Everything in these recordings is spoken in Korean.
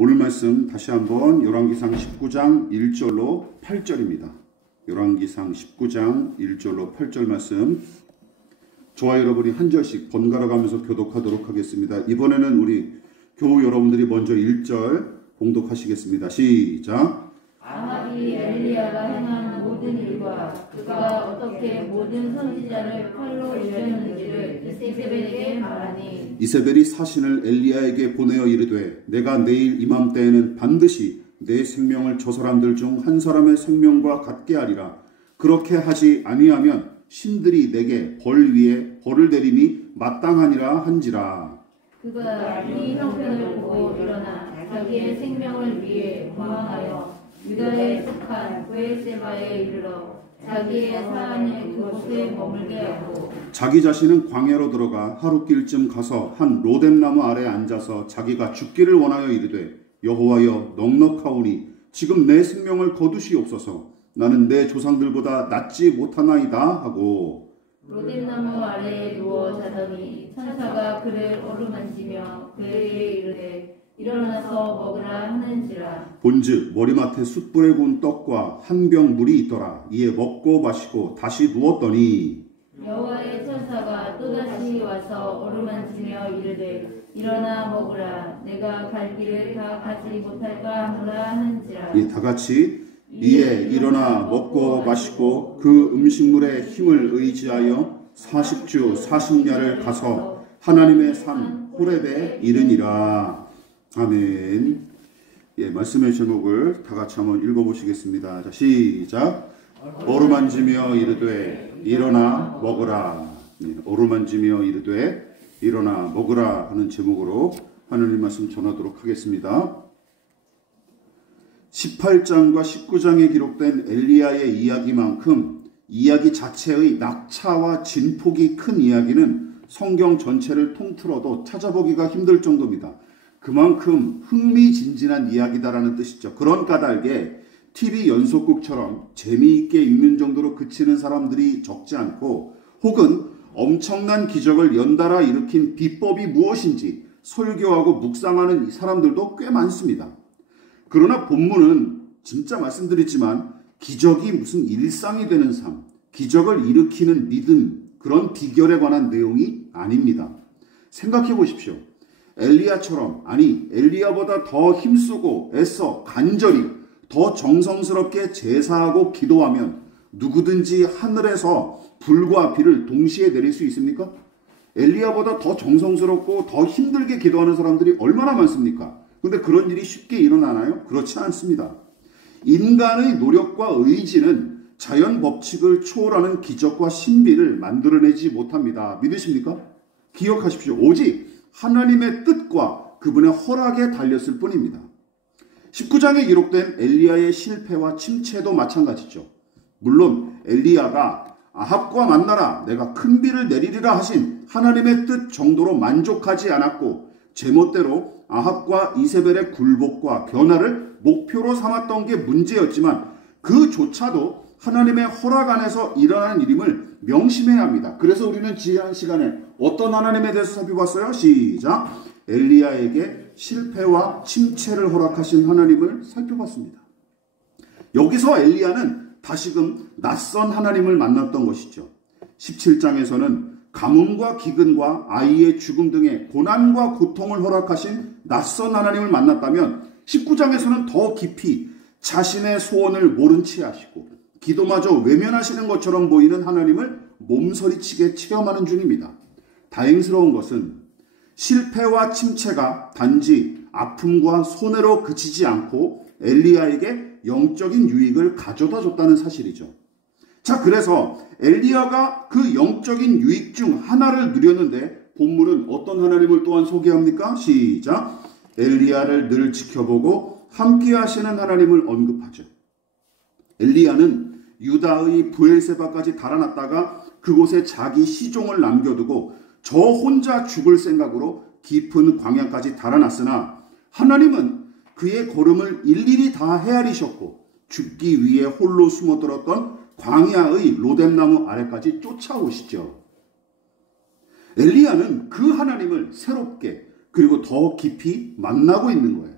오늘 말씀 다시 한번 열왕기상 19장 1절로 8절입니다. 열왕기상 19장 1절로 8절 말씀 저와 여러분이 한 절씩 번갈아 가면서 교독하도록 하겠습니다. 이번에는 우리 교우 여러분들이 먼저 1절 봉독하시겠습니다. 시작. 아합이 엘리야가 행한 모든 일과 그가 어떻게 모든 선지자를 칼로 죽였는지를 이세벨에게 말하니 이세벨이 사신을 엘리야에게 보내어 이르되 내가 내일 이맘때에는 반드시 내 생명을 저 사람들 중 한 사람의 생명과 같게 하리라. 그렇게 하지 아니하면 신들이 내게 벌 위에 벌을 내리니 마땅하니라 한지라. 그가 이 형편을 보고 일어나 자기의 생명을 위해 도망하여 유다에 속한 브엘세바에 이르러 자기의 사안을 그곳에 머물게 하고 자기 자신은 광야로 들어가 하룻길쯤 가서 한 로뎀나무 아래 앉아서 자기가 죽기를 원하여 이르되 여호와여 넉넉하오니 지금 내 생명을 거두시옵소서. 나는 내 조상들보다 낫지 못하나이다 하고 로뎀나무 아래에 누워 자더니 천사가 그를 어루만지며 그에게 이르되 일어나서 먹으라 하는지라. 본즉 머리맡에 숯불에 구운 떡과 한 병 물이 있더라. 이에 먹고 마시고 다시 누웠더니 여호와의 천사가 또다시 와서 어루만지며 이르되 일어나 먹으라. 내가 갈 길을 다 가지 못할까 하노라 하는지라. 다 같이 이에 일어나 먹고 마시고 그 음식물의 힘을 의지하여 40주 40야를 가서 하나님의 산 호렙에 이르니라. 아멘. 말씀의 제목을 다 같이 한번 읽어보시겠습니다. 자, 시작. 어루만지며 이르되 일어나 먹으라. 어루만지며 이르되 일어나 먹으라 하는 제목으로 하나님 말씀 전하도록 하겠습니다. 18장과 19장에 기록된 엘리야의 이야기만큼 이야기 자체의 낙차와 진폭이 큰 이야기는 성경 전체를 통틀어도 찾아보기가 힘들 정도입니다. 그만큼 흥미진진한 이야기다라는 뜻이죠. 그런 까닭에 TV 연속극처럼 재미있게 읽는 정도로 그치는 사람들이 적지 않고 혹은 엄청난 기적을 연달아 일으킨 비법이 무엇인지 설교하고 묵상하는 사람들도 꽤 많습니다. 그러나 본문은 진짜 말씀드렸지만 기적이 무슨 일상이 되는 삶, 기적을 일으키는 믿음, 그런 비결에 관한 내용이 아닙니다. 생각해 보십시오. 엘리야처럼, 아니 엘리야보다 더 힘쓰고 애써 간절히 더 정성스럽게 제사하고 기도하면 누구든지 하늘에서 불과 비를 동시에 내릴 수 있습니까? 엘리야보다 더 정성스럽고 더 힘들게 기도하는 사람들이 얼마나 많습니까? 근데 그런 일이 쉽게 일어나나요? 그렇지 않습니다. 인간의 노력과 의지는 자연 법칙을 초월하는 기적과 신비를 만들어내지 못합니다. 믿으십니까? 기억하십시오. 오직 하나님의 뜻과 그분의 허락에 달렸을 뿐입니다. 19장에 기록된 엘리야의 실패와 침체도 마찬가지죠. 물론 엘리야가 아합과 만나라 내가 큰 비를 내리리라 하신 하나님의 뜻 정도로 만족하지 않았고 제멋대로 아합과 이세벨의 굴복과 변화를 목표로 삼았던 게 문제였지만 그조차도 하나님의 허락 안에서 일어나는 일임을 명심해야 합니다. 그래서 우리는 지난 시간에 어떤 하나님에 대해서 살펴봤어요? 시작. 엘리야에게 실패와 침체를 허락하신 하나님을 살펴봤습니다. 여기서 엘리야는 다시금 낯선 하나님을 만났던 것이죠. 17장에서는 가뭄과 기근과 아이의 죽음 등의 고난과 고통을 허락하신 낯선 하나님을 만났다면 19장에서는 더 깊이 자신의 소원을 모른 채 하시고 기도마저 외면하시는 것처럼 보이는 하나님을 몸서리치게 체험하는 중입니다. 다행스러운 것은 실패와 침체가 단지 아픔과 손해로 그치지 않고 엘리야에게 영적인 유익을 가져다 줬다는 사실이죠. 자, 그래서 엘리야가 그 영적인 유익 중 하나를 누렸는데 본문은 어떤 하나님을 또한 소개합니까? 시작. 엘리야를 늘 지켜보고 함께 하시는 하나님을 언급하죠. 엘리야는 유다의 브엘세바까지 달아났다가 그곳에 자기 시종을 남겨두고 저 혼자 죽을 생각으로 깊은 광야까지 달아났으나 하나님은 그의 걸음을 일일이 다 헤아리셨고 죽기 위해 홀로 숨어들었던 광야의 로뎀나무 아래까지 쫓아오시죠. 엘리야는 그 하나님을 새롭게 그리고 더 깊이 만나고 있는 거예요.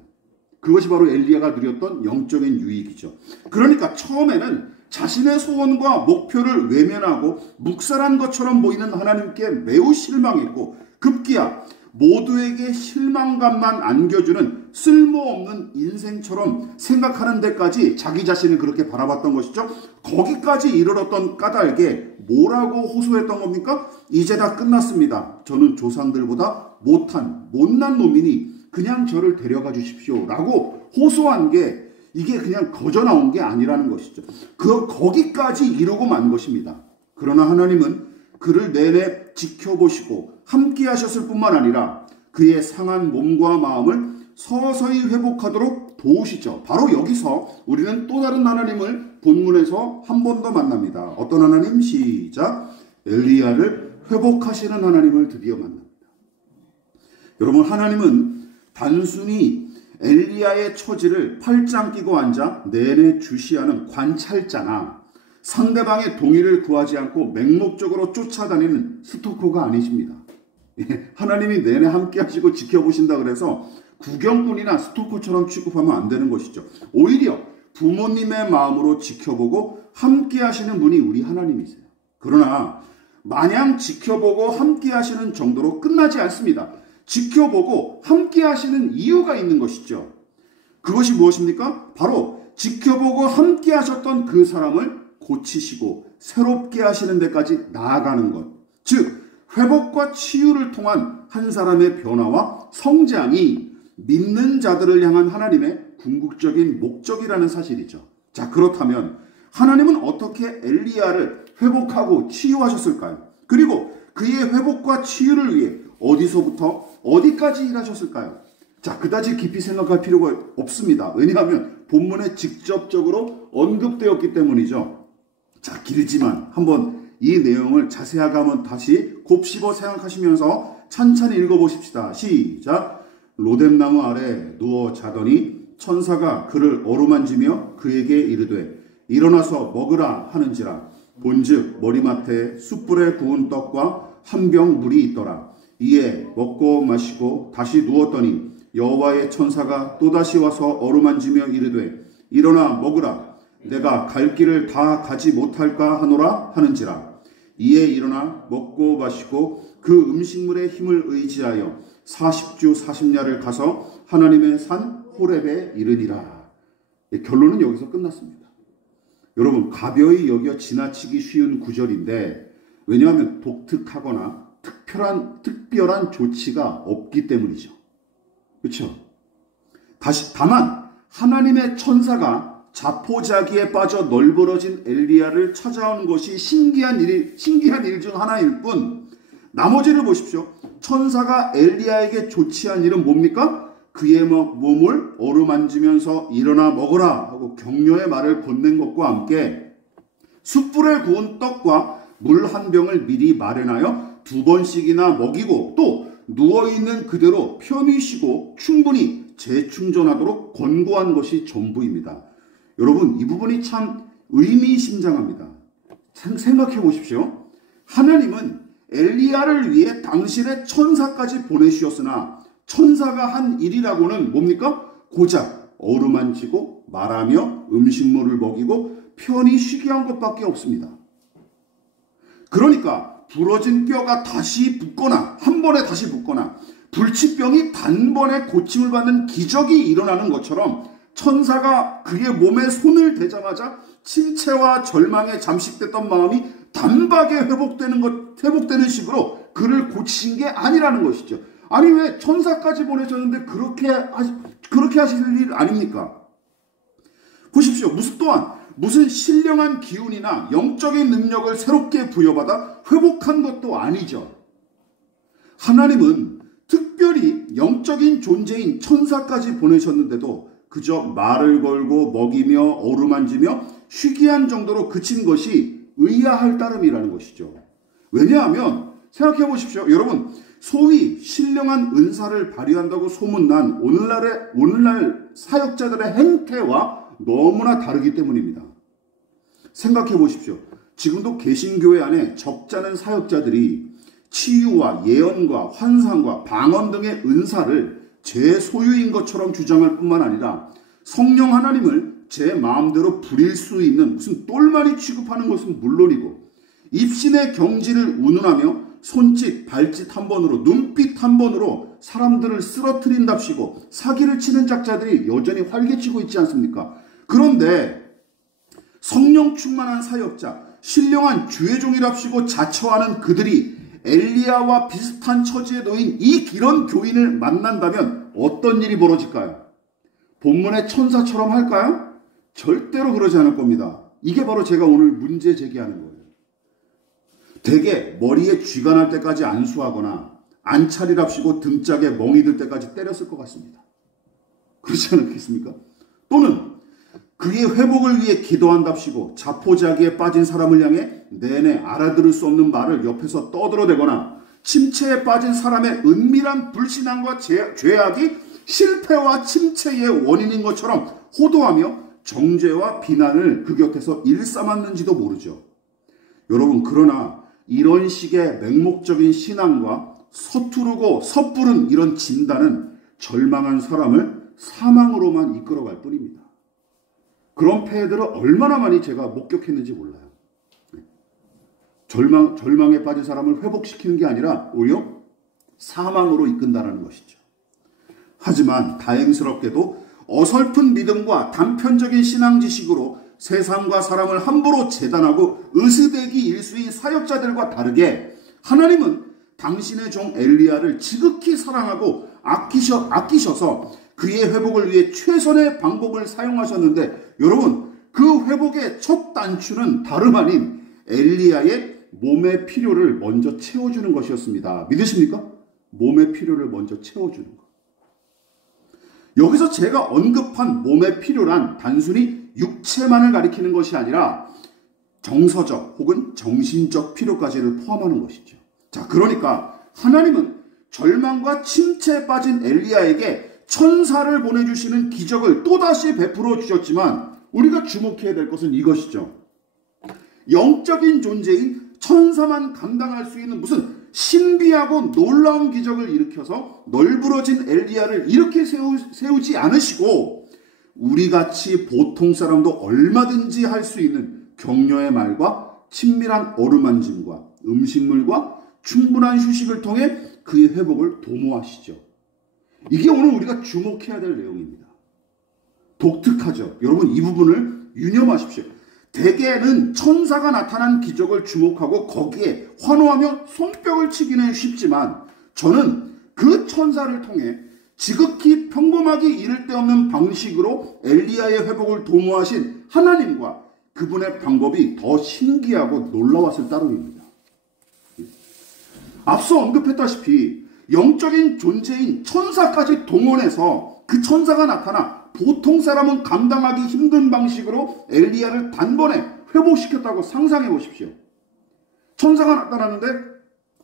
그것이 바로 엘리야가 누렸던 영적인 유익이죠. 그러니까 처음에는 자신의 소원과 목표를 외면하고 묵살한 것처럼 보이는 하나님께 매우 실망했고 급기야 모두에게 실망감만 안겨주는 쓸모없는 인생처럼 생각하는 데까지 자기 자신을 그렇게 바라봤던 것이죠. 거기까지 이르렀던 까닭에 뭐라고 호소했던 겁니까? 이제 다 끝났습니다. 저는 조상들보다 못난 놈이니 그냥 저를 데려가 주십시오 라고 호소한 게 이게 그냥 거저 나온 게 아니라는 것이죠. 거기까지 이루고 만 것입니다. 그러나 하나님은 그를 내내 지켜보시고 함께 하셨을 뿐만 아니라 그의 상한 몸과 마음을 서서히 회복하도록 도우시죠. 바로 여기서 우리는 또 다른 하나님을 본문에서 한 번 더 만납니다. 어떤 하나님? 시작. 엘리야를 회복하시는 하나님을 드디어 만납니다. 여러분, 하나님은 단순히 엘리야의 처지를 팔짱 끼고 앉아 내내 주시하는 관찰자나 상대방의 동의를 구하지 않고 맹목적으로 쫓아다니는 스토커가 아니십니다. 하나님이 내내 함께 하시고 지켜보신다 그래서 구경꾼이나 스토커처럼 취급하면 안 되는 것이죠. 오히려 부모님의 마음으로 지켜보고 함께 하시는 분이 우리 하나님이세요. 그러나 마냥 지켜보고 함께 하시는 정도로 끝나지 않습니다. 지켜보고 함께 하시는 이유가 있는 것이죠. 그것이 무엇입니까? 바로 지켜보고 함께 하셨던 그 사람을 고치시고 새롭게 하시는 데까지 나아가는 것. 즉 회복과 치유를 통한 한 사람의 변화와 성장이 믿는 자들을 향한 하나님의 궁극적인 목적이라는 사실이죠. 자, 그렇다면 하나님은 어떻게 엘리야를 회복하고 치유하셨을까요? 그리고 그의 회복과 치유를 위해 어디서부터 어디까지 일하셨을까요? 자, 그다지 깊이 생각할 필요가 없습니다. 왜냐하면 본문에 직접적으로 언급되었기 때문이죠. 자, 길지만 한번 이 내용을 자세하게 한번 다시 곱씹어 생각하시면서 찬찬히 읽어보십시다. 시작. 로뎀나무 아래 누워 자더니 천사가 그를 어루만지며 그에게 이르되 일어나서 먹으라 하는지라. 본즉 머리맡에 숯불에 구운 떡과 한 병 물이 있더라. 이에 먹고 마시고 다시 누웠더니 여호와의 천사가 또다시 와서 어루만지며 이르되 일어나 먹으라. 내가 갈 길을 다 가지 못할까 하노라 하는지라. 이에 일어나 먹고 마시고 그 음식물의 힘을 의지하여 40주 40야를 가서 하나님의 산 호렙에 이르니라. 결론은 여기서 끝났습니다. 여러분, 가벼이 여겨 지나치기 쉬운 구절인데 왜냐하면 독특하거나 특별한 조치가 없기 때문이죠. 그렇죠? 다만 하나님의 천사가 자포자기에 빠져 널브러진 엘리야를 찾아온 것이 신기한 일 중 하나일 뿐 나머지를 보십시오. 천사가 엘리야에게 조치한 일은 뭡니까? 그의 몸을 어루만지면서 일어나 먹어라 하고 격려의 말을 건넨 것과 함께 숯불에 구운 떡과 물 한 병을 미리 마련하여 2번씩이나 먹이고 또 누워있는 그대로 편히 쉬고 충분히 재충전하도록 권고한 것이 전부입니다. 여러분, 이 부분이 참 의미심장합니다. 생각해 보십시오. 하나님은 엘리야를 위해 당신의 천사까지 보내주셨으나 천사가 한 일이라고는 뭡니까? 고작 어루만지고 말하며 음식물을 먹이고 편히 쉬게 한 것밖에 없습니다. 그러니까 부러진 뼈가 다시 붙거나 한 번에 다시 붙거나 불치병이 단번에 고침을 받는 기적이 일어나는 것처럼 천사가 그의 몸에 손을 대자마자 침체와 절망에 잠식됐던 마음이 단박에 회복되는 식으로 그를 고치신 게 아니라는 것이죠. 아니, 왜 천사까지 보내셨는데 그렇게 하실 일 아닙니까? 보십시오. 무슨 신령한 기운이나 영적인 능력을 새롭게 부여받아 회복한 것도 아니죠. 하나님은 특별히 영적인 존재인 천사까지 보내셨는데도 그저 말을 걸고 먹이며 어루만지며 쉬게 한 정도로 그친 것이 의아할 따름이라는 것이죠. 왜냐하면 생각해 보십시오. 여러분, 소위 신령한 은사를 발휘한다고 소문난 오늘날 사역자들의 행태와 너무나 다르기 때문입니다. 생각해 보십시오. 지금도 개신교회 안에 적잖은 사역자들이 치유와 예언과 환상과 방언 등의 은사를 제 소유인 것처럼 주장할 뿐만 아니라 성령 하나님을 제 마음대로 부릴 수 있는 무슨 똘마니 취급하는 것은 물론이고 입신의 경지를 운운하며 손짓, 발짓 한 번으로 눈빛 한 번으로 사람들을 쓰러뜨린답시고 사기를 치는 작자들이 여전히 활개치고 있지 않습니까? 그런데 성령 충만한 사역자, 신령한 주의 종이랍시고 자처하는 그들이 엘리야와 비슷한 처지에 놓인 이런 교인을 만난다면 어떤 일이 벌어질까요? 본문의 천사처럼 할까요? 절대로 그러지 않을 겁니다. 이게 바로 제가 오늘 문제 제기하는 거예요. 대개 머리에 쥐가 날 때까지 안수하거나 안찰이랍시고 등짝에 멍이 들 때까지 때렸을 것 같습니다. 그렇지 않겠습니까? 또는 그의 회복을 위해 기도한답시고 자포자기에 빠진 사람을 향해 내내 알아들을 수 없는 말을 옆에서 떠들어대거나 침체에 빠진 사람의 은밀한 불신앙과 죄악이 실패와 침체의 원인인 것처럼 호도하며 정죄와 비난을 그 곁에서 일삼았는지도 모르죠. 여러분, 그러나 이런 식의 맹목적인 신앙과 서투르고 섣부른 이런 진단은 절망한 사람을 사망으로만 이끌어갈 뿐입니다. 그런 폐해들을 얼마나 많이 제가 목격했는지 몰라요. 절망에 빠진 사람을 회복시키는 게 아니라 오히려 사망으로 이끈다는 것이죠. 하지만 다행스럽게도 어설픈 믿음과 단편적인 신앙 지식으로 세상과 사람을 함부로 재단하고 으스대기 일수인 사역자들과 다르게 하나님은 당신의 종 엘리야를 지극히 사랑하고 아끼셔서 그의 회복을 위해 최선의 방법을 사용하셨는데 여러분, 그 회복의 첫 단추는 다름 아닌 엘리야의 몸의 필요를 먼저 채워주는 것이었습니다. 믿으십니까? 몸의 필요를 먼저 채워주는 것. 여기서 제가 언급한 몸의 필요란 단순히 육체만을 가리키는 것이 아니라 정서적 혹은 정신적 필요까지를 포함하는 것이죠. 자, 그러니까 하나님은 절망과 침체에 빠진 엘리야에게 천사를 보내주시는 기적을 또다시 베풀어 주셨지만 우리가 주목해야 될 것은 이것이죠. 영적인 존재인 천사만 감당할 수 있는 무슨 신비하고 놀라운 기적을 일으켜서 널브러진 엘리야를 이렇게 세우지 않으시고 우리같이 보통 사람도 얼마든지 할 수 있는 격려의 말과 친밀한 어루만짐과 음식물과 충분한 휴식을 통해 그의 회복을 도모하시죠. 이게 오늘 우리가 주목해야 될 내용입니다. 독특하죠. 여러분, 이 부분을 유념하십시오. 대개는 천사가 나타난 기적을 주목하고 거기에 환호하며 손뼉을 치기는 쉽지만 저는 그 천사를 통해 지극히 평범하기 이를 데 없는 방식으로 엘리야의 회복을 도모하신 하나님과 그분의 방법이 더 신기하고 놀라웠을 따름입니다. 앞서 언급했다시피 영적인 존재인 천사까지 동원해서 그 천사가 나타나 보통 사람은 감당하기 힘든 방식으로 엘리야를 단번에 회복시켰다고 상상해 보십시오. 천사가 나타났는데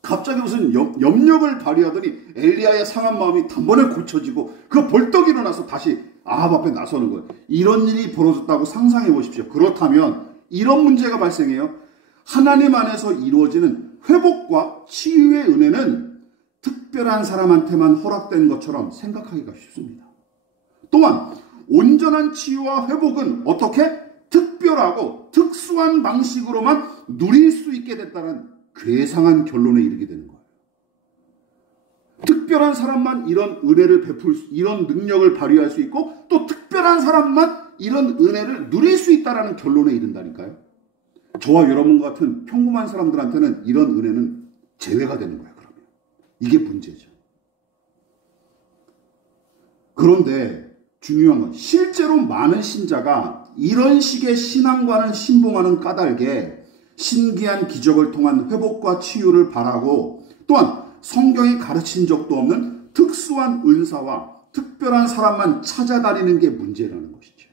갑자기 무슨 염력을 발휘하더니 엘리야의 상한 마음이 단번에 고쳐지고 그 벌떡 일어나서 다시 아합 앞에 나서는 거예요. 이런 일이 벌어졌다고 상상해 보십시오. 그렇다면 이런 문제가 발생해요. 하나님 안에서 이루어지는 회복과 치유의 은혜는 특별한 사람한테만 허락된 것처럼 생각하기가 쉽습니다. 또한 온전한 치유와 회복은 어떻게 특별하고 특수한 방식으로만 누릴 수 있게 됐다는 괴상한 결론에 이르게 되는 거예요. 특별한 사람만 이런 은혜를 이런 능력을 발휘할 수 있고 또 특별한 사람만 이런 은혜를 누릴 수 있다는 결론에 이른다니까요. 저와 여러분 같은 평범한 사람들한테는 이런 은혜는 제외가 되는 거예요. 그러면 이게 문제죠. 그런데 중요한 건 실제로 많은 신자가 이런 식의 신앙과는 신봉하는 까닭에 신기한 기적을 통한 회복과 치유를 바라고 또한 성경이 가르친 적도 없는 특수한 은사와 특별한 사람만 찾아다니는 게 문제라는 것이죠.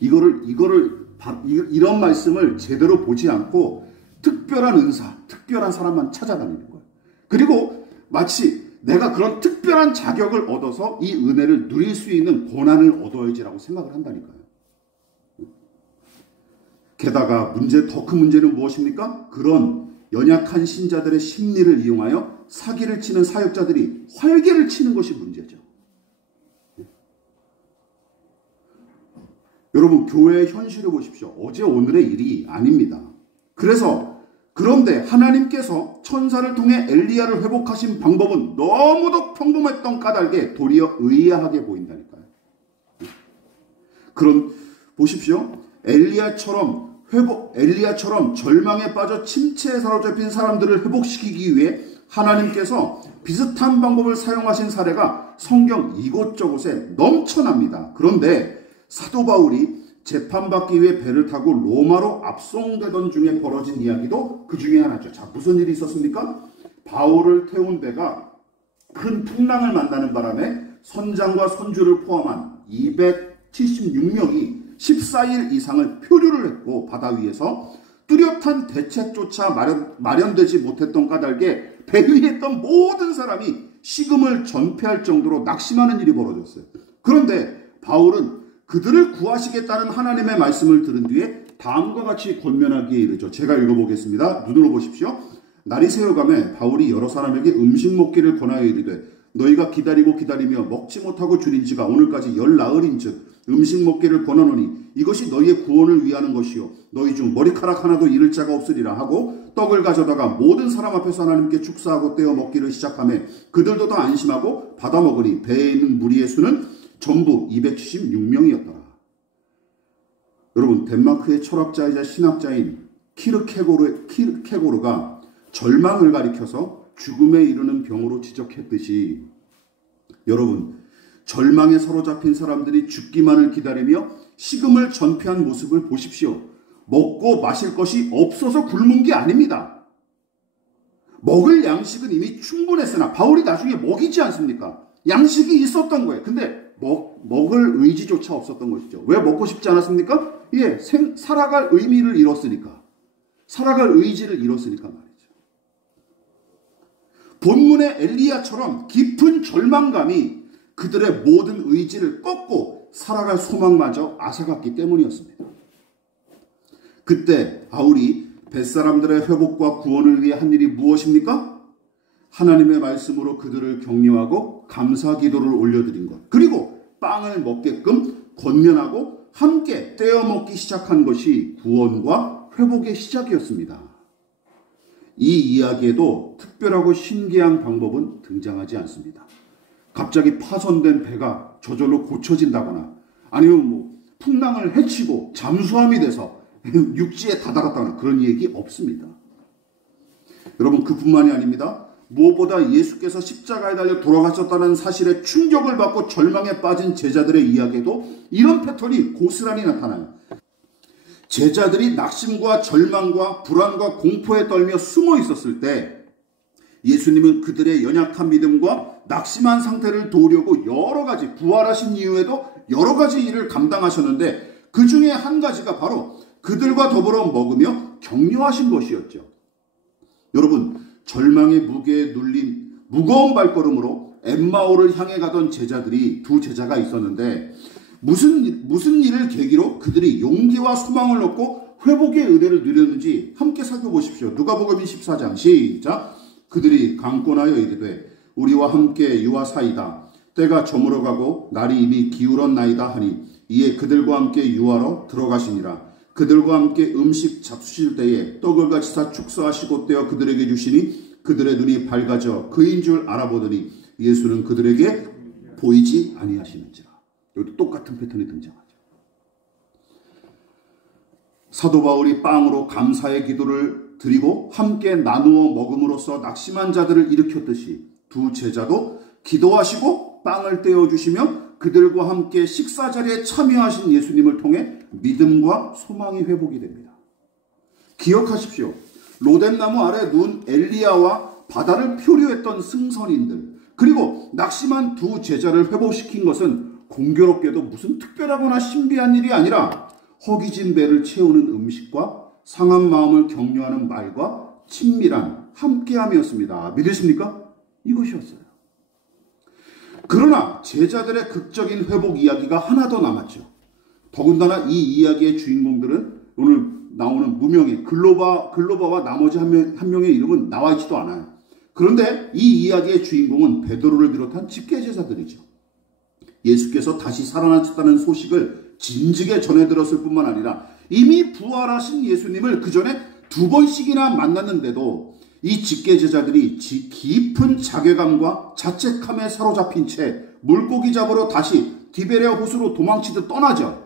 이런 말씀을 제대로 보지 않고 특별한 은사, 특별한 사람만 찾아다니는 거예요. 그리고 마치 내가 그런 특별한 자격을 얻어서 이 은혜를 누릴 수 있는 권한을 얻어야지라고 생각을 한다니까요. 게다가 더 큰 문제는 무엇입니까? 그런 연약한 신자들의 심리를 이용하여 사기를 치는 사역자들이 활개를 치는 것이 문제죠. 여러분, 교회의 현실을 보십시오. 어제 오늘의 일이 아닙니다. 그런데 하나님께서 천사를 통해 엘리야를 회복하신 방법은 너무도 평범했던 까닭에 도리어 의아하게 보인다니까요. 그럼 보십시오. 엘리야처럼 절망에 빠져 침체에 사로잡힌 사람들을 회복시키기 위해 하나님께서 비슷한 방법을 사용하신 사례가 성경 이곳저곳에 넘쳐납니다. 그런데 사도 바울이 재판받기 위해 배를 타고 로마로 압송되던 중에 벌어진 이야기도 그 중에 하나죠. 자, 무슨 일이 있었습니까? 바울을 태운 배가 큰 풍랑을 만나는 바람에 선장과 선주를 포함한 276명이 14일 이상을 표류를 했고, 바다 위에서 뚜렷한 대책조차 마련되지 못했던 까닭에 배 위에 있던 모든 사람이 식음을 전폐할 정도로 낙심하는 일이 벌어졌어요. 그런데 바울은 그들을 구하시겠다는 하나님의 말씀을 들은 뒤에 다음과 같이 권면하기에 이르죠. 제가 읽어보겠습니다. 눈으로 보십시오. 날이 새어가매 바울이 여러 사람에게 음식 먹기를 권하여 이르되 너희가 기다리며 먹지 못하고 줄인 지가 오늘까지 열나흘인즉 음식 먹기를 권하노니 이것이 너희의 구원을 위하는 것이요 너희 중 머리카락 하나도 잃을 자가 없으리라 하고 떡을 가져다가 모든 사람 앞에서 하나님께 축사하고 떼어 먹기를 시작하며 그들도 더 안심하고 받아 먹으니 배에 있는 무리의 수는 전부 276명이었더라. 여러분, 덴마크의 철학자이자 신학자인 키르케고르가 절망을 가리켜서 죽음에 이르는 병으로 지적했듯이, 여러분, 절망에 사로잡힌 사람들이 죽기만을 기다리며 식음을 전폐한 모습을 보십시오. 먹고 마실 것이 없어서 굶은 게 아닙니다. 먹을 양식은 이미 충분했으나 바울이 나중에 먹이지 않습니까? 양식이 있었던 거예요. 근데 먹을 의지조차 없었던 것이죠. 왜 먹고 싶지 않았습니까? 예, 살아갈 의미를 잃었으니까. 살아갈 의지를 잃었으니까 말이죠. 본문의 엘리야처럼 깊은 절망감이 그들의 모든 의지를 꺾고 살아갈 소망마저 앗아갔기 때문이었습니다. 그때 바울이 뱃사람들의 회복과 구원을 위해 한 일이 무엇입니까? 하나님의 말씀으로 그들을 격려하고 감사 기도를 올려드린 것, 그리고 빵을 먹게끔 권면하고 함께 떼어 먹기 시작한 것이 구원과 회복의 시작이었습니다. 이 이야기에도 특별하고 신기한 방법은 등장하지 않습니다. 갑자기 파손된 배가 저절로 고쳐진다거나 아니면 풍랑을 헤치고 잠수함이 돼서 육지에 다다랐다거나 그런 얘기 없습니다. 여러분, 그뿐만이 아닙니다. 무엇보다 예수께서 십자가에 달려 돌아가셨다는 사실에 충격을 받고 절망에 빠진 제자들의 이야기에도 이런 패턴이 고스란히 나타나요. 제자들이 낙심과 절망과 불안과 공포에 떨며 숨어 있었을 때 예수님은 그들의 연약한 믿음과 낙심한 상태를 도우려고 여러 가지, 부활하신 이후에도 여러 가지 일을 감당하셨는데 그 중에 한 가지가 바로 그들과 더불어 먹으며 격려하신 것이었죠. 여러분, 절망의 무게에 눌린 무거운 발걸음으로 엠마오를 향해 가던 두 제자가 있었는데 무슨 일을 계기로 그들이 용기와 소망을 얻고 회복의 은혜를 누렸는지 함께 살펴보십시오. 누가복음 14장 시작. 그들이 강권하여 이르되 우리와 함께 유하사이다. 때가 저물어가고 날이 이미 기울었나이다 하니 이에 그들과 함께 유하러 들어가시니라. 그들과 함께 음식 잡수실 때에 떡을 가지사 축사하시고 떼어 그들에게 주시니 그들의 눈이 밝아져 그인 줄 알아보더니 예수는 그들에게 보이지 아니하시는지라. 여기도 똑같은 패턴이 등장하죠. 사도 바울이 빵으로 감사의 기도를 드리고 함께 나누어 먹음으로써 낙심한 자들을 일으켰듯이 두 제자도 기도하시고 빵을 떼어주시며 그들과 함께 식사 자리에 참여하신 예수님을 통해 믿음과 소망이 회복이 됩니다. 기억하십시오. 로뎀나무 아래 누운 엘리야와 바다를 표류했던 승선인들, 그리고 낙심한 두 제자를 회복시킨 것은 공교롭게도 무슨 특별하거나 신비한 일이 아니라 허기진 배를 채우는 음식과 상한 마음을 격려하는 말과 친밀한 함께함이었습니다. 믿으십니까? 이것이었어요. 그러나 제자들의 극적인 회복 이야기가 하나 더 남았죠. 더군다나 이 이야기의 주인공들은 오늘 나오는 무명의 글로바와 나머지 한 명의 이름은 나와 있지도 않아요. 그런데 이 이야기의 주인공은 베드로를 비롯한 집계제사들이죠. 예수께서 다시 살아나셨다는 소식을 진즉에 전해 들었을 뿐만 아니라 이미 부활하신 예수님을 그 전에 2번씩이나 만났는데도 이 집계제자들이 깊은 자괴감과 자책함에 사로잡힌 채 물고기 잡으러 다시 디베랴 호수로 도망치듯 떠나죠.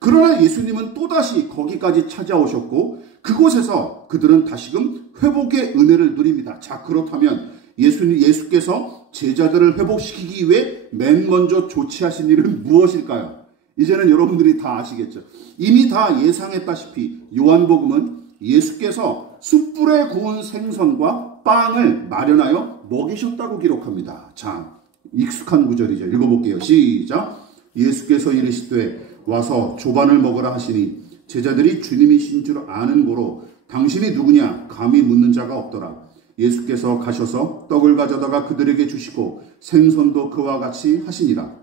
그러나 예수님은 또다시 거기까지 찾아오셨고 그곳에서 그들은 다시금 회복의 은혜를 누립니다. 자, 그렇다면 예수께서 제자들을 회복시키기 위해 맨 먼저 조치하신 일은 무엇일까요? 이제는 여러분들이 다 아시겠죠. 이미 다 예상했다시피 요한복음은 예수께서 숯불에 구운 생선과 빵을 마련하여 먹이셨다고 기록합니다. 자, 익숙한 구절이죠. 읽어볼게요. 시작. 예수께서 이르시되 와서 조반을 먹으라 하시니 제자들이 주님이신 줄 아는 고로 당신이 누구냐 감히 묻는 자가 없더라. 예수께서 가셔서 떡을 가져다가 그들에게 주시고 생선도 그와 같이 하시니라.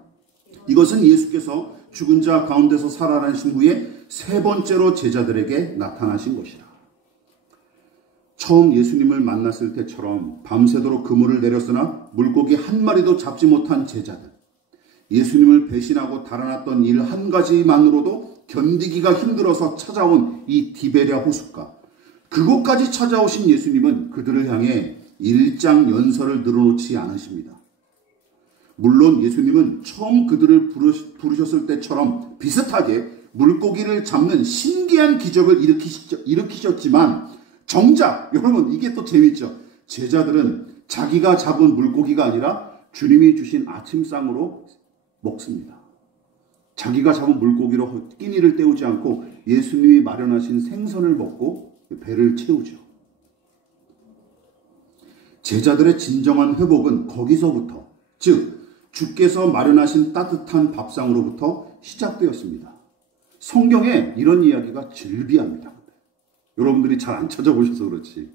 이것은 예수께서 죽은 자 가운데서 살아나신 후에 3번째로 제자들에게 나타나신 것이라. 처음 예수님을 만났을 때처럼 밤새도록 그물을 내렸으나 물고기 한 마리도 잡지 못한 제자들. 예수님을 배신하고 달아났던 일 한 가지만으로도 견디기가 힘들어서 찾아온 이 디베랴 호숫가. 그곳까지 찾아오신 예수님은 그들을 향해 일장연설을 늘어놓지 않으십니다. 물론 예수님은 처음 그들을 부르셨을 때처럼 비슷하게 물고기를 잡는 신기한 기적을 일으키셨지만 정작 여러분 이게 또 재밌죠. 제자들은 자기가 잡은 물고기가 아니라 주님이 주신 아침상으로 먹습니다. 자기가 잡은 물고기로 끼니를 때우지 않고 예수님이 마련하신 생선을 먹고 배를 채우죠. 제자들의 진정한 회복은 거기서부터, 즉 주께서 마련하신 따뜻한 밥상으로부터 시작되었습니다. 성경에 이런 이야기가 즐비합니다. 여러분들이 잘 안 찾아보셔서 그렇지.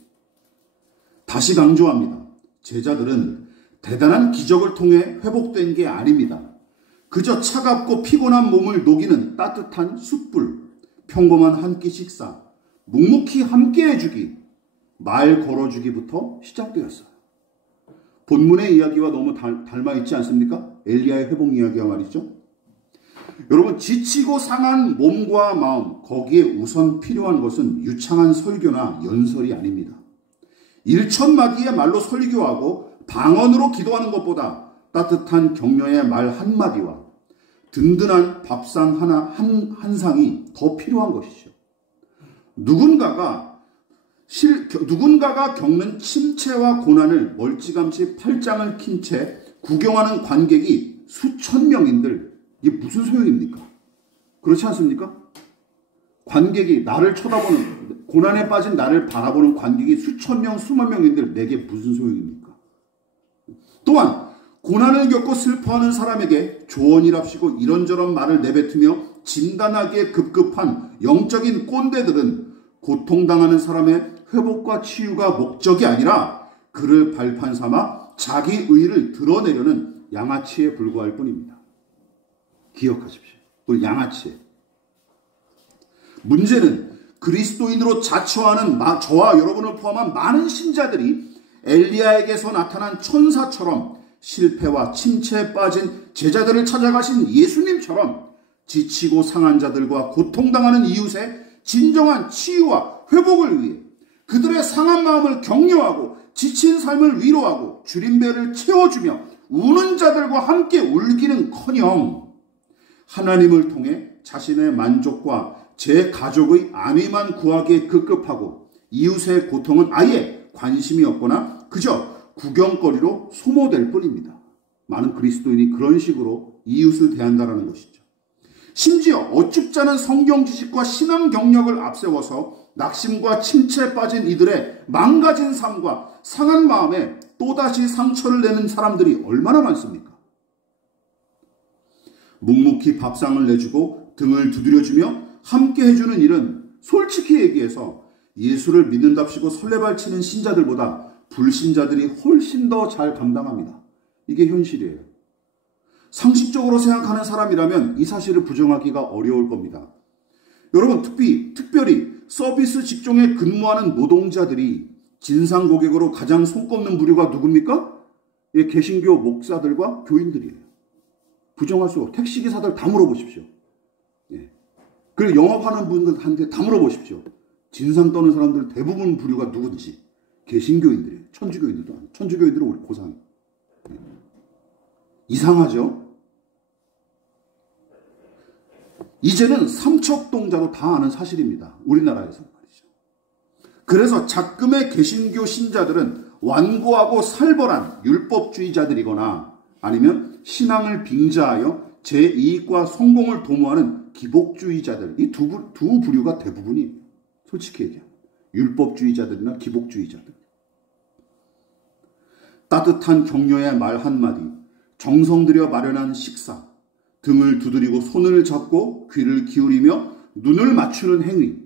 다시 강조합니다. 제자들은 대단한 기적을 통해 회복된 게 아닙니다. 그저 차갑고 피곤한 몸을 녹이는 따뜻한 숯불, 평범한 한 끼 식사, 묵묵히 함께 해주기, 말 걸어주기부터 시작되었어요. 본문의 이야기와 너무 닮아있지 않습니까? 엘리야의 회복 이야기가 말이죠. 여러분, 지치고 상한 몸과 마음, 거기에 우선 필요한 것은 유창한 설교나 연설이 아닙니다. 일천마디의 말로 설교하고 방언으로 기도하는 것보다 따뜻한 격려의 말 한마디와 든든한 밥상 한 상이 더 필요한 것이죠. 누군가가 겪는 침체와 고난을 멀찌감치 팔짱을 킨 채 구경하는 관객이 수천 명인들, 이게 무슨 소용입니까? 그렇지 않습니까? 관객이 나를 쳐다보는, 고난에 빠진 나를 바라보는 관객이 수천 명, 수만 명인들 내게 무슨 소용입니까? 또한 고난을 겪고 슬퍼하는 사람에게 조언이랍시고 이런저런 말을 내뱉으며 진단하기에 급급한 영적인 꼰대들은 고통당하는 사람의 회복과 치유가 목적이 아니라 그를 발판 삼아 자기 의의를 드러내려는 양아치에 불과할 뿐입니다. 기억하십시오. 우리 양아치. 문제는 그리스도인으로 자처하는 저와 여러분을 포함한 많은 신자들이 엘리야에게서 나타난 천사처럼 실패와 침체에 빠진 제자들을 찾아가신 예수님처럼 지치고 상한 자들과 고통당하는 이웃의 진정한 치유와 회복을 위해 그들의 상한 마음을 격려하고 지친 삶을 위로하고 주림배를 채워주며 우는 자들과 함께 울기는커녕 하나님을 통해 자신의 만족과 제 가족의 안위만 구하기에 급급하고 이웃의 고통은 아예 관심이 없거나 그저 구경거리로 소모될 뿐입니다. 많은 그리스도인이 그런 식으로 이웃을 대한다는 것이죠. 심지어 어줍잖은 성경 지식과 신앙 경력을 앞세워서 낙심과 침체에 빠진 이들의 망가진 삶과 상한 마음에 또다시 상처를 내는 사람들이 얼마나 많습니까? 묵묵히 밥상을 내주고 등을 두드려주며 함께 해주는 일은 솔직히 얘기해서 예수를 믿는답시고 설레발치는 신자들보다 불신자들이 훨씬 더 잘 감당합니다. 이게 현실이에요. 상식적으로 생각하는 사람이라면 이 사실을 부정하기가 어려울 겁니다. 여러분, 특별히 서비스 직종에 근무하는 노동자들이 진상 고객으로 가장 손꼽는 부류가 누굽니까? 예, 개신교 목사들과 교인들이에요. 부정할 수 없고 택시기사들 다 물어보십시오. 예. 그리고 영업하는 분들한테 다 물어보십시오. 진상 떠는 사람들 대부분 부류가 누군지. 개신교인들이에요. 천주교인들도 아니에요. 천주교인들은 우리 고상해요. 예. 이상하죠? 이제는 삼척동자도 다 아는 사실입니다. 우리나라에서 말이죠. 그래서 작금의 개신교 신자들은 완고하고 살벌한 율법주의자들이거나 아니면 신앙을 빙자하여 제 이익과 성공을 도모하는 기복주의자들, 이 두 부류가 대부분이에요. 솔직히 얘기하면 율법주의자들이나 기복주의자들. 따뜻한 격려의 말 한마디, 정성 들여 마련한 식사, 등을 두드리고 손을 잡고 귀를 기울이며 눈을 맞추는 행위,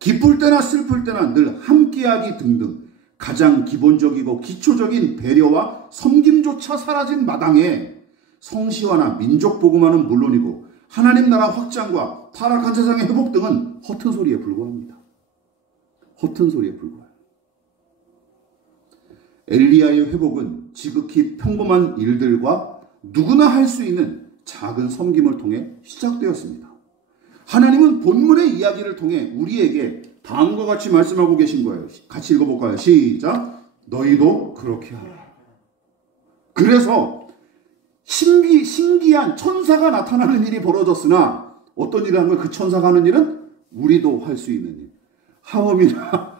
기쁠 때나 슬플 때나 늘 함께하기 등등 가장 기본적이고 기초적인 배려와 섬김조차 사라진 마당에 성시화나 민족복음화는 물론이고 하나님 나라 확장과 타락한 세상의 회복 등은 허튼 소리에 불과합니다. 허튼 소리에 불과해요. 엘리야의 회복은 지극히 평범한 일들과 누구나 할 수 있는 작은 섬김을 통해 시작되었습니다. 하나님은 본문의 이야기를 통해 우리에게 다음과 같이 말씀하고 계신 거예요. 같이 읽어볼까요? 시작. 너희도 그렇게 하라. 그래서 신기한 천사가 나타나는 일이 벌어졌으나 어떤 일을 한 거예요? 그 천사가 하는 일은 우리도 할 수 있는 일. 하엄이나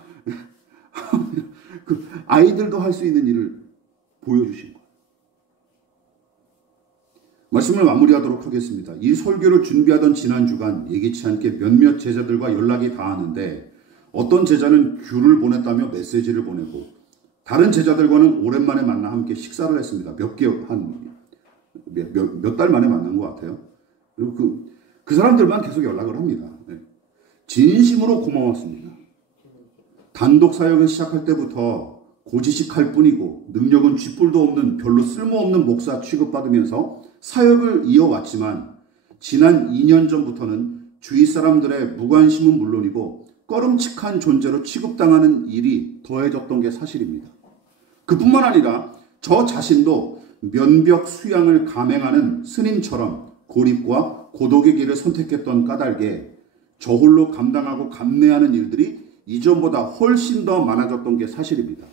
그 아이들도 할 수 있는 일을 보여주신 거예요. 말씀을 마무리하도록 하겠습니다. 이 설교를 준비하던 지난 주간 예기치 않게 몇몇 제자들과 연락이 닿았는데 어떤 제자는 귤을 보냈다며 메시지를 보내고 다른 제자들과는 오랜만에 만나 함께 식사를 했습니다. 몇 달 만에 만난 것 같아요. 그리고 그 사람들만 계속 연락을 합니다. 진심으로 고마웠습니다. 단독 사역을 시작할 때부터 고지식할 뿐이고 능력은 쥐뿔도 없는 별로 쓸모없는 목사 취급받으면서 사역을 이어왔지만 지난 2년 전부터는 주위 사람들의 무관심은 물론이고 꺼름칙한 존재로 취급당하는 일이 더해졌던 게 사실입니다. 그뿐만 아니라 저 자신도 면벽 수양을 감행하는 스님처럼 고립과 고독의 길을 선택했던 까닭에 저 홀로 감당하고 감내하는 일들이 이전보다 훨씬 더 많아졌던 게 사실입니다.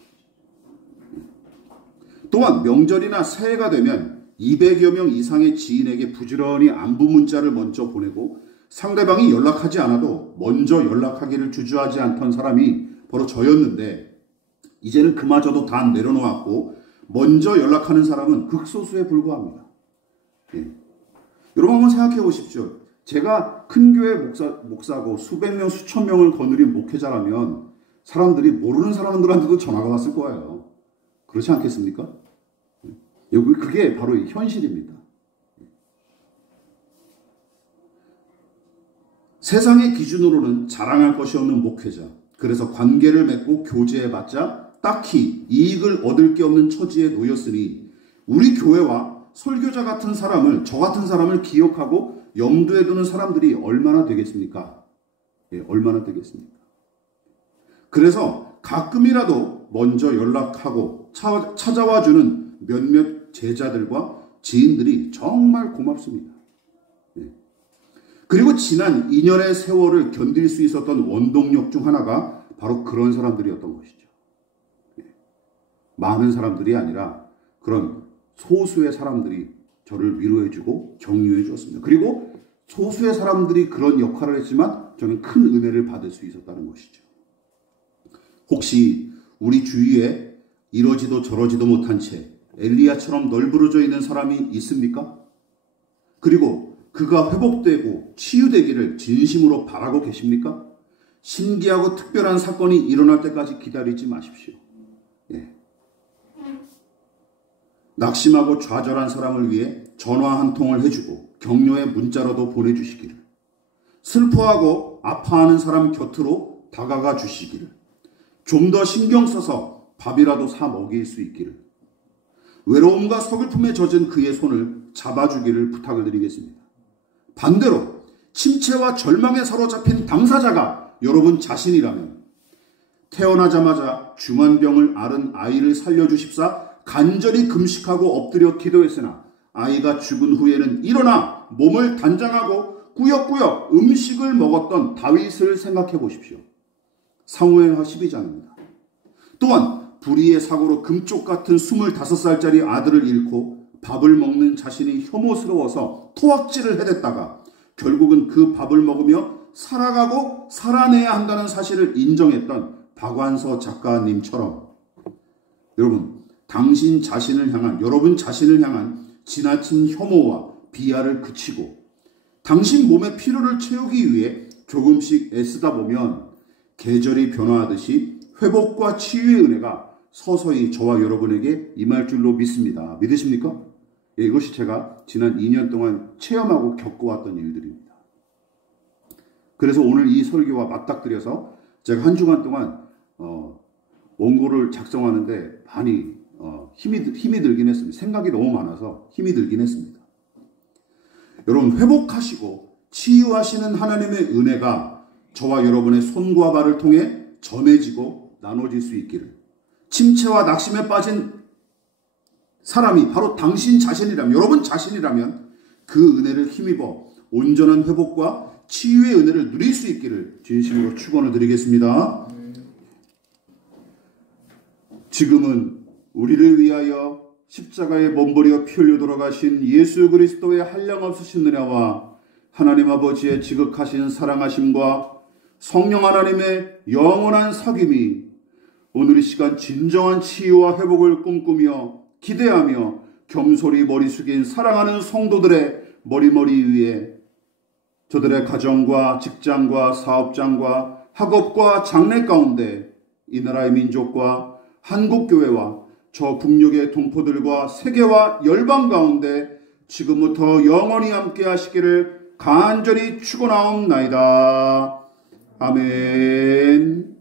또한 명절이나 새해가 되면 200여 명 이상의 지인에게 부지런히 안부 문자를 먼저 보내고 상대방이 연락하지 않아도 먼저 연락하기를 주저하지 않던 사람이 바로 저였는데 이제는 그마저도 다 내려놓았고 먼저 연락하는 사람은 극소수에 불과합니다. 여러분 한번 생각해 보십시오. 제가 큰 교회 목사고 수백 명, 수천 명을 거느린 목회자라면 사람들이 모르는 사람들한테도 전화가 왔을 거예요. 그렇지 않겠습니까? 그게 바로 현실입니다. 세상의 기준으로는 자랑할 것이 없는 목회자, 그래서 관계를 맺고 교제해봤자 딱히 이익을 얻을 게 없는 처지에 놓였으니 우리 교회와 설교자 같은 사람을, 저 같은 사람을 기억하고 염두에 두는 사람들이 얼마나 되겠습니까? 얼마나 되겠습니까? 그래서 가끔이라도 먼저 연락하고 찾아와주는 몇몇 제자들과 지인들이 정말 고맙습니다. 그리고 지난 2년의 세월을 견딜 수 있었던 원동력 중 하나가 바로 그런 사람들이었던 것이죠. 많은 사람들이 아니라 그런 소수의 사람들이 저를 위로해주고 격려해 주었습니다. 그리고 소수의 사람들이 그런 역할을 했지만 저는 큰 은혜를 받을 수 있었다는 것이죠. 혹시 우리 주위에 이러지도 저러지도 못한 채 엘리야처럼 널브러져 있는 사람이 있습니까? 그리고 그가 회복되고 치유되기를 진심으로 바라고 계십니까? 신기하고 특별한 사건이 일어날 때까지 기다리지 마십시오. 낙심하고 좌절한 사람을 위해 전화 한 통을 해주고 격려의 문자라도 보내주시기를, 슬퍼하고 아파하는 사람 곁으로 다가가 주시기를, 좀 더 신경 써서 밥이라도 사 먹일 수 있기를, 외로움과 서글픔에 젖은 그의 손을 잡아주기를 부탁을 드리겠습니다. 반대로 침체와 절망에 사로잡힌 당사자가 여러분 자신이라면 태어나자마자 중환병을 앓은 아이를 살려주십사 간절히 금식하고 엎드려 기도했으나 아이가 죽은 후에는 일어나 몸을 단장하고 꾸역꾸역 음식을 먹었던 다윗을 생각해 보십시오. 사무엘하 12장입니다. 또한 불의의 사고로 금쪽 같은 25살짜리 아들을 잃고 밥을 먹는 자신이 혐오스러워서 토악질을 해댔다가 결국은 그 밥을 먹으며 살아가고 살아내야 한다는 사실을 인정했던 박완서 작가님처럼 여러분, 여러분 자신을 향한 지나친 혐오와 비하를 그치고 당신 몸의 필요를 채우기 위해 조금씩 애쓰다 보면 계절이 변화하듯이 회복과 치유의 은혜가 서서히 저와 여러분에게 임할 줄로 믿습니다. 믿으십니까? 예, 이것이 제가 지난 2년 동안 체험하고 겪어왔던 일들입니다. 그래서 오늘 이 설교와 맞닥뜨려서 제가 한 주간 동안 원고를 작성하는데 많이 힘이 들긴 했습니다. 생각이 너무 많아서 힘이 들긴 했습니다. 여러분, 회복하시고 치유하시는 하나님의 은혜가 저와 여러분의 손과 발을 통해 전해지고 나눠질 수 있기를, 침체와 낙심에 빠진 사람이 바로 당신 자신이라면, 여러분 자신이라면 그 은혜를 힘입어 온전한 회복과 치유의 은혜를 누릴 수 있기를 진심으로 축원을 드리겠습니다. 지금은 우리를 위하여 십자가에 몸부려 피 흘려 돌아가신 예수 그리스도의 한량없으신 은혜와 하나님 아버지의 지극하신 사랑하심과 성령 하나님의 영원한 사귐이 오늘 이 시간 진정한 치유와 회복을 꿈꾸며 기대하며 겸손히 머리 숙인 사랑하는 성도들의 머리머리 위에 저들의 가정과 직장과 사업장과 학업과 장래 가운데 이 나라의 민족과 한국교회와 저 북녘의 동포들과 세계와 열방 가운데 지금부터 영원히 함께 하시기를 간절히 축원하옵나이다. 아멘.